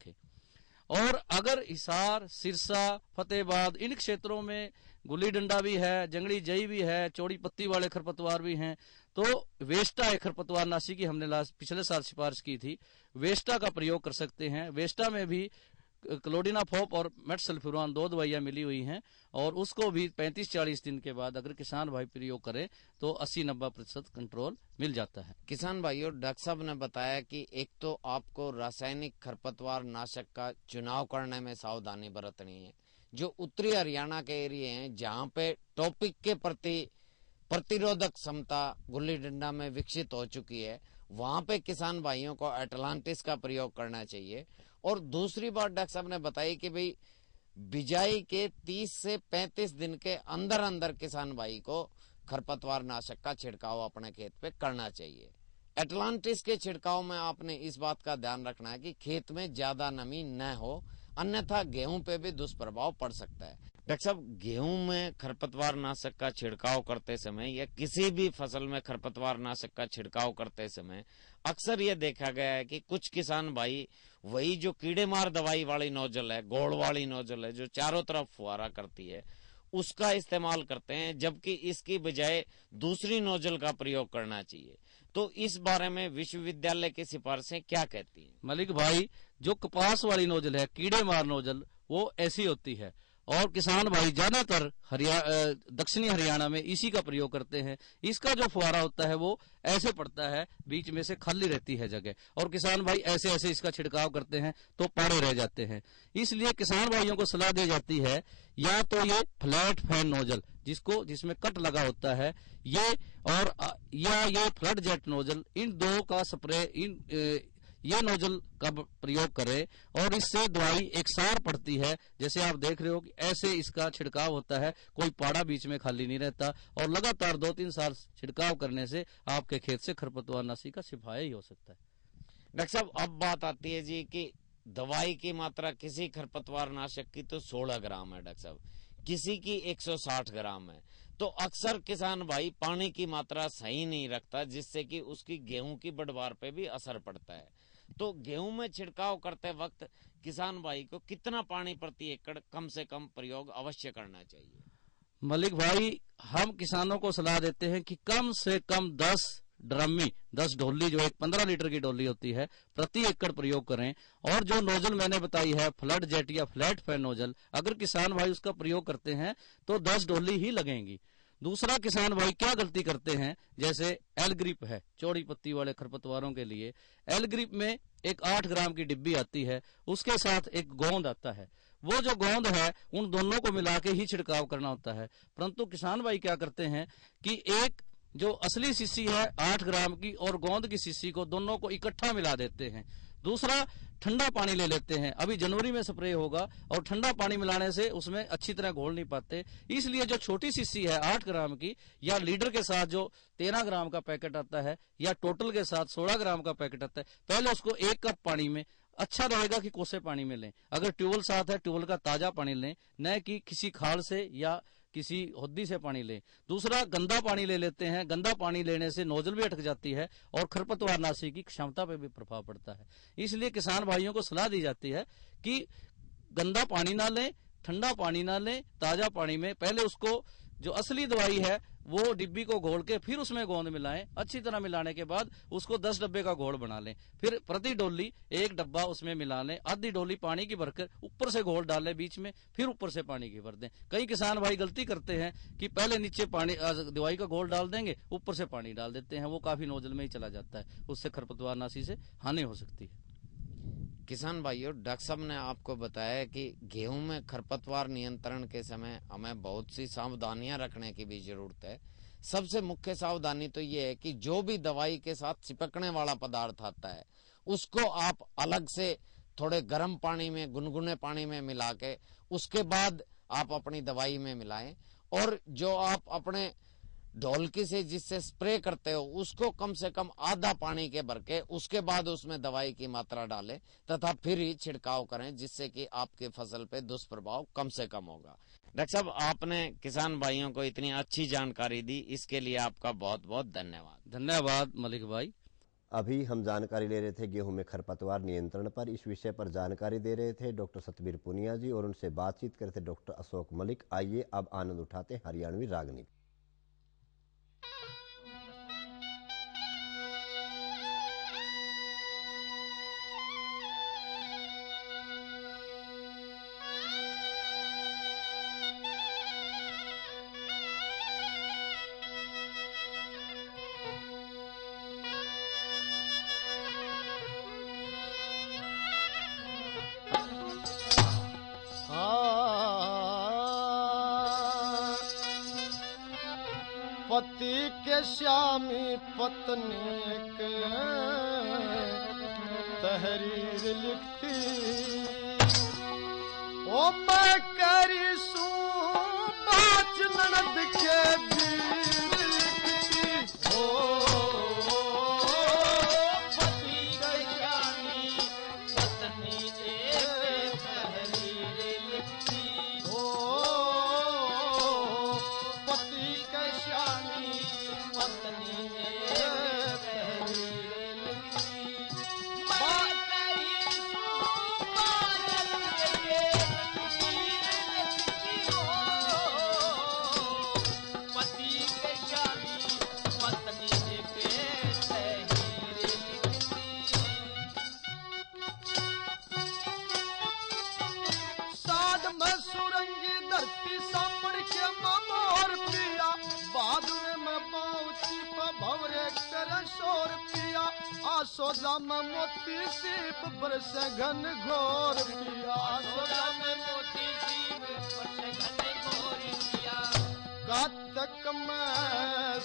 रखें। और अगर हिसार, सिरसा, फतेहाबाद इन क्षेत्रों में गुल्ली डंडा भी है, जंगली जई भी है, चौड़ी पत्ती वाले खरपतवार भी हैं, तो वेस्टा एक खरपतवार नाशी की हमने पिछले साल सिफारिश की थी, वेस्टा का प्रयोग कर सकते हैं। वेस्टा में भी क्लोडिनाफॉप और मेटसल्फ्यूरान 2 दवाइयां मिली हुई हैं और उसको भी 35-40 दिन के बाद अगर किसान भाई प्रयोग करें तो 80-90% कंट्रोल मिल जाता है। किसान भाइयों, डॉक्टर साहब ने बताया कि एक तो आपको रासायनिक खरपतवार नाशक का चुनाव करने में सावधानी बरतनी है। जो उत्तरी हरियाणा के एरिया हैं जहां पे टॉपिक के प्रति प्रतिरोधक क्षमता गुल्ली डंडा में विकसित हो चुकी है, वहां पे किसान भाइयों को एटलांटिस का प्रयोग करना चाहिए। और दूसरी बात डॉक्टर साहब ने बताई कि भाई बिजाई के 30 से 35 दिन के अंदर अंदर किसान भाई को खरपतवार नाशक का छिड़काव अपने खेत पे करना चाहिए। एटलांटिस के छिड़काव में आपने इस बात का ध्यान रखना है कि खेत में ज्यादा नमी न हो, अन्यथा गेहूं पे भी दुष्प्रभाव पड़ सकता है। डॉक्टर साहब, गेहूं में खरपतवार नाशक का छिड़काव करते समय या किसी भी फसल में खरपतवार नाशक का छिड़काव करते समय अक्सर ये देखा गया है कि कुछ किसान भाई वही जो कीड़े मार दवाई वाली नोजल है, गोड़ वाली नोजल है, जो चारों तरफ फुहारा करती है, उसका इस्तेमाल करते हैं, जबकि इसकी बजाय दूसरी नोजल का प्रयोग करना चाहिए। तो इस बारे में विश्वविद्यालय की सिफारिशें क्या कहती हैं? मलिक भाई, जो कपास वाली नोजल है, कीड़े मार नोजल, वो ऐसी होती है और किसान भाई ज्यादातर दक्षिणी हरियाणा में इसी का प्रयोग करते हैं। इसका जो फुहारा होता है वो ऐसे पड़ता है, बीच में से खाली रहती है जगह, और किसान भाई ऐसे ऐसे इसका छिड़काव करते हैं तो पाड़े रह जाते हैं। इसलिए किसान भाइयों को सलाह दी जाती है या तो ये फ्लैट फैन नोजल जिसमें कट लगा होता है ये, और या ये फ्लड जेट नोजल, इन दो का स्प्रे ये नोजल का प्रयोग करें और इससे दवाई एकसार पड़ती है। जैसे आप देख रहे हो कि ऐसे इसका छिड़काव होता है, कोई पाड़ा बीच में खाली नहीं रहता, और लगातार 2-3 साल छिड़काव करने से आपके खेत से खरपतवार नाशी का सिफाया ही हो सकता है। डॉक्टर साहब, अब बात आती है जी कि दवाई की मात्रा किसी खरपतवार नाशक की तो 16 ग्राम है डॉक्टर साहब, किसी की 160 ग्राम है। तो अक्सर किसान भाई पानी की मात्रा सही नहीं रखता, जिससे कि उसकी गेहूं की बढ़वार पे भी असर पड़ता है। तो गेहूं में छिड़काव करते वक्त किसान भाई को कितना पानी प्रति एकड़ कम से कम प्रयोग अवश्य करना चाहिए? मलिक भाई, हम किसानों को सलाह देते हैं कि कम से कम 10 ढोली, जो एक 15 लीटर की ढोली होती है, प्रति एकड़ प्रयोग करें। और जो नोजल मैंने बताई है फ्लड जेट या फ्लैट फैन नोजल, अगर किसान भाई उसका प्रयोग करते हैं तो 10 ढोली ही लगेंगी। दूसरा, किसान भाई क्या गलती करते हैं, जैसे एल ग्रिप है चौड़ी पत्ती वाले खरपतवारों के लिए, एल ग्रिप में एक 8 ग्राम की डिब्बी आती है, उसके साथ एक गोंद आता है, वो जो गोंद है उन दोनों को मिला के ही छिड़काव करना होता है। परंतु किसान भाई क्या करते हैं कि एक जो असली शीशी है 8 ग्राम की और गोंद की शीशी को दोनों को इकट्ठा मिला देते हैं। दूसरा, ठंडा पानी ले लेते हैं, अभी जनवरी में स्प्रे होगा और ठंडा पानी मिलाने से उसमें अच्छी तरह घोल नहीं पाते, इसलिए जो छोटी शीशी है 8 ग्राम की, या लीटर के साथ जो 13 ग्राम का पैकेट आता है, या टोटल के साथ 16 ग्राम का पैकेट आता है, पहले उसको 1 कप पानी में, अच्छा रहेगा कि कोसे पानी में लें, अगर ट्यूबवेल साथ है ट्यूबवेल का ताजा पानी लें, न कि किसी खाल से या किसी होद्दी से पानी लें। दूसरा, गंदा पानी ले लेते हैं, गंदा पानी लेने से नोजल भी अटक जाती है और खरपतवार नाशी की क्षमता पर भी प्रभाव पड़ता है। इसलिए किसान भाइयों को सलाह दी जाती है कि गंदा पानी ना लें, ठंडा पानी ना लें, ताजा पानी में पहले उसको जो असली दवाई है वो डिब्बी को घोल के फिर उसमें गोंद मिलाएं, अच्छी तरह मिलाने के बाद उसको 10 डब्बे का घोल बना लें, फिर प्रति डोली 1 डब्बा उसमें मिला लें, आधी डोली पानी की भरकर ऊपर से घोल डालें बीच में, फिर ऊपर से पानी की भर दें। कई किसान भाई गलती करते हैं कि पहले नीचे पानी दवाई का घोल डाल देंगे, ऊपर से पानी डाल देते हैं, वो काफी नोजल में ही चला जाता है, उससे खरपतवार नाशी से हानि हो सकती है। किसान भाइयों, डॉक्टर साहब ने आपको बताया कि गेहूं में खरपतवार नियंत्रण के समय हमें बहुत सी सावधानियां रखने की भी जरूरत है। सबसे मुख्य सावधानी तो ये है कि जो भी दवाई के साथ चिपकने वाला पदार्थ आता है उसको आप अलग से थोड़े गर्म पानी में, गुनगुने पानी में मिला के उसके बाद आप अपनी दवाई में मिलाएं, और जो आप अपने ढोलकी से जिससे स्प्रे करते हो उसको कम से कम आधा पानी के भर के उसके बाद उसमें दवाई की मात्रा डालें तथा फिर ही छिड़काव करें, जिससे कि आपके फसल पे दुष्प्रभाव कम से कम होगा। डॉक्टर साहब, आपने किसान भाइयों को इतनी अच्छी जानकारी दी, इसके लिए आपका बहुत बहुत धन्यवाद। धन्यवाद मलिक भाई। अभी हम जानकारी ले रहे थे गेहूं में खरपतवार नियंत्रण पर। इस विषय पर जानकारी दे रहे थे डॉक्टर सतबीर पुनिया जी और उनसे बातचीत कर रहे थे डॉक्टर अशोक मलिक। आइए अब आनंद उठाते हैं हरियाणवी रागनी। पति के श्यामी पत्नी के तहरीर लिखती, ओ मैं करी सू पाँच ननद के वीर लिखती हो। पति के श्यामी पत्नी के तहरीर लिखती हो। पति के श्यामी पत्नी सोजा में मोती सीप बरस घन घोर पिया। सोजा में मोती सीप बरस घन घोर पिया। कातक में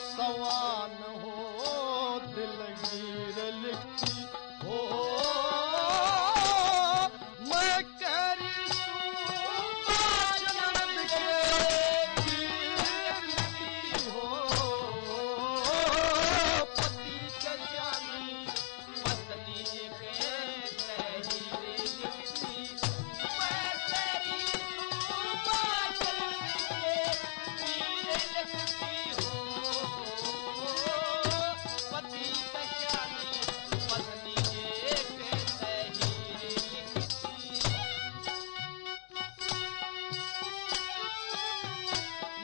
सवान हो दिलगीर लिखती हो। मैं करी ननद के वीर लिखती हो। पति के श्यामी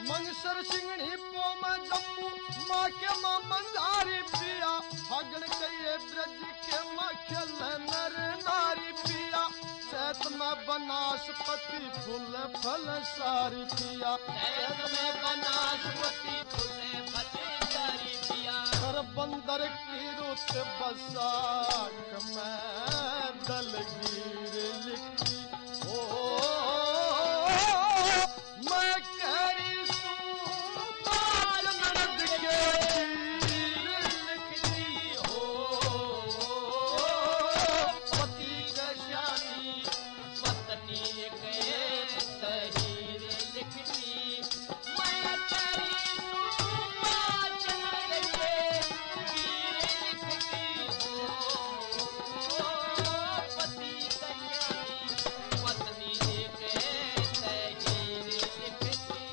मंगसर सिंगड़ी पोम जम्मू माँ के माँ मंजारी पिया। हगड़ कहिए ब्रज के माँ खेल नर नारी पिया। चैत में बनास्पति फूल फल सारी पिया। चैत में बनास्पति फूल फल सारी पिया। कर बंदर की रुत बसाक में दलगीर लिखती हो। मैं करी ननद के वीर लिखती हो। पति के श्यामी पत्नी के तहरीर लिखती। मैं करी ननद के वीर लिखती हो। पति के श्यामी पत्नी के तहरीर लिखती।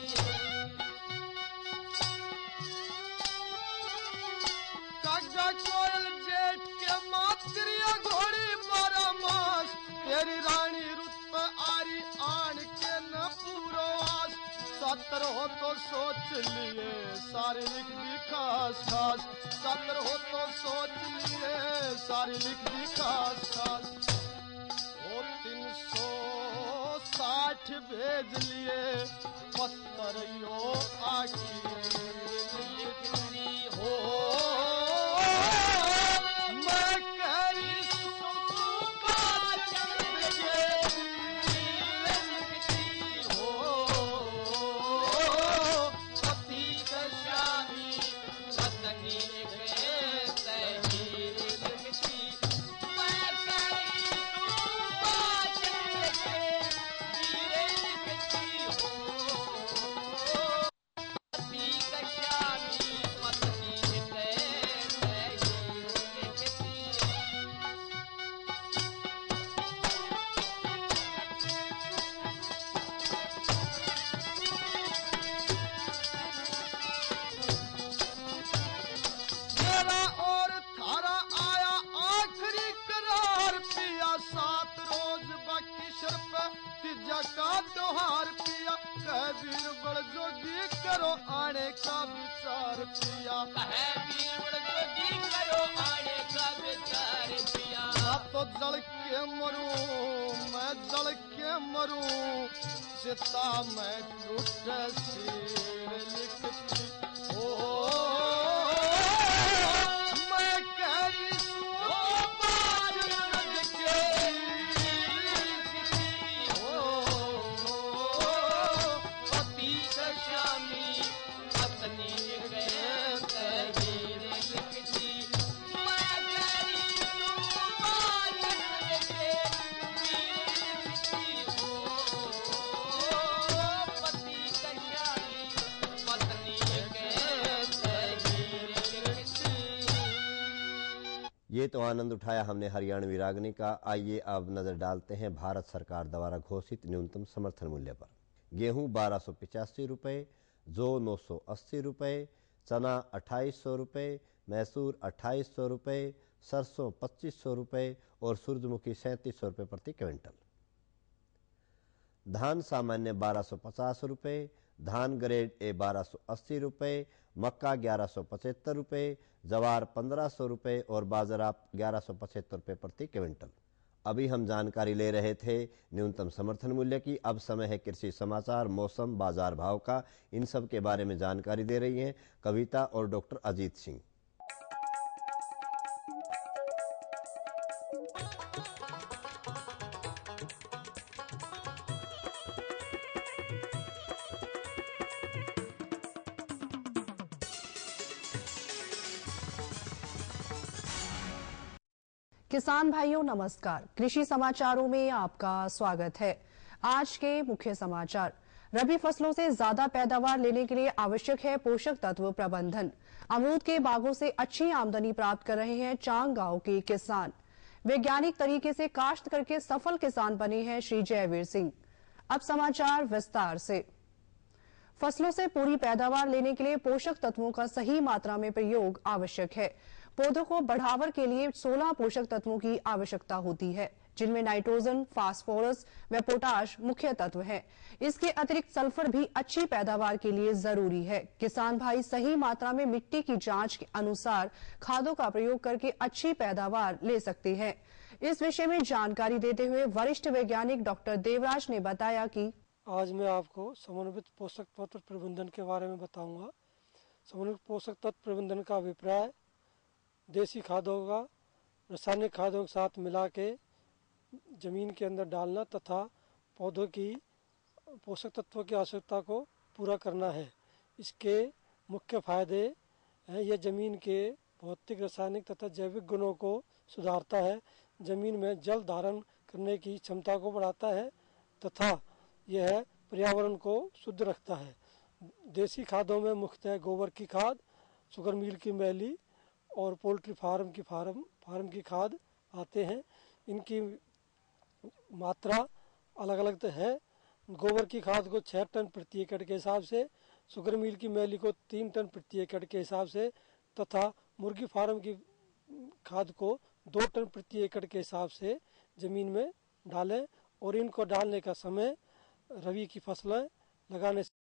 कागा कोयल जेठ के मात्रिया घोड़ी मारा मास। तेरी रानी रुत पे आरी आन के न पूरो आस। सतर हो तो सोच लिए सारी लिख दी खास खास। सतर हो तो सोच लिए सारी लिख दी खास खास। ओ 360 भेज लिए पत्थर यो आखिर लिखती हो। मैं करी लिखती हो। पति के श्यामी पत्नी के तहरीर लिखती। मैं करी वीर लिखती हो। पति के श्यामी पत्नी के हार पिया कह वीर बड़ जोगी करो आने का विचार पिया कहे वीर बड़ जोगी करो आने का विचार पिया तो जल के मरूं मैं जल के मरूं चिता में टूटे सिर लिखती ओ मैं कह ये तो आनंद उठाया हमने हरियाणवी रागनी का। आइए अब नजर डालते हैं भारत सरकार द्वारा घोषित न्यूनतम समर्थन मूल्य पर। गेहूं 1285 रुपए, जौ 980 रुपए, चना 2800 रुपए, मैसूर 2800 रुपए, सरसों 2500 रुपए और सूरजमुखी 3700 रुपए प्रति क्विंटल। धान सामान्य 1250 रुपए, धान ग्रेड ए 1280 रुपए, मक्का 1175 रुपए, जवार 1500 रुपए और बाजरा 1175 रुपए प्रति क्विंटल। अभी हम जानकारी ले रहे थे न्यूनतम समर्थन मूल्य की। अब समय है कृषि समाचार, मौसम, बाजार भाव का। इन सब के बारे में जानकारी दे रही हैं कविता और डॉक्टर अजीत सिंह। किसान भाइयों नमस्कार, कृषि समाचारों में आपका स्वागत है। आज के मुख्य समाचार। रबी फसलों से ज्यादा पैदावार लेने के लिए आवश्यक है पोषक तत्व प्रबंधन। अमरूद के बागों से अच्छी आमदनी प्राप्त कर रहे हैं चांग गांव के किसान। वैज्ञानिक तरीके से काश्त करके सफल किसान बने हैं श्री जयवीर सिंह। अब समाचार विस्तार से। फसलों से पूरी पैदावार लेने के लिए पोषक तत्वों का सही मात्रा में प्रयोग आवश्यक है। पौधों को बढ़ावर के लिए 16 पोषक तत्वों की आवश्यकता होती है, जिनमें नाइट्रोजन, फास्फोरस व पोटाश मुख्य तत्व हैं। इसके अतिरिक्त सल्फर भी अच्छी पैदावार के लिए जरूरी है। किसान भाई सही मात्रा में मिट्टी की जांच के अनुसार खादों का प्रयोग करके अच्छी पैदावार ले सकते हैं। इस विषय में जानकारी देते हुए वरिष्ठ वैज्ञानिक डॉक्टर देवराज ने बताया कि आज मैं आपको समन्वित पोषक तत्व प्रबंधन के बारे में बताऊंगा। समन्वित पोषक तत्व प्रबंधन का अभिप्राय देसी खादों का रासायनिक खादों के साथ मिला के जमीन के अंदर डालना तथा पौधों की पोषक तत्वों की आवश्यकता को पूरा करना है। इसके मुख्य फायदे हैं, यह जमीन के भौतिक, रासायनिक तथा जैविक गुणों को सुधारता है, जमीन में जल धारण करने की क्षमता को बढ़ाता है तथा यह पर्यावरण को शुद्ध रखता है। देसी खादों में मुख्यतः गोबर की खाद, शुगर मिल की मैली और पोल्ट्री फार्म की खाद आते हैं। इनकी मात्रा अलग अलग तो है। गोबर की खाद को 6 टन प्रति एकड़ के हिसाब से, शुगर मिल की मैली को 3 टन प्रति एकड़ के हिसाब से तथा मुर्गी फार्म की खाद को 2 टन प्रति एकड़ के हिसाब से जमीन में डालें और इनको डालने का समय रबी की फसलें लगाने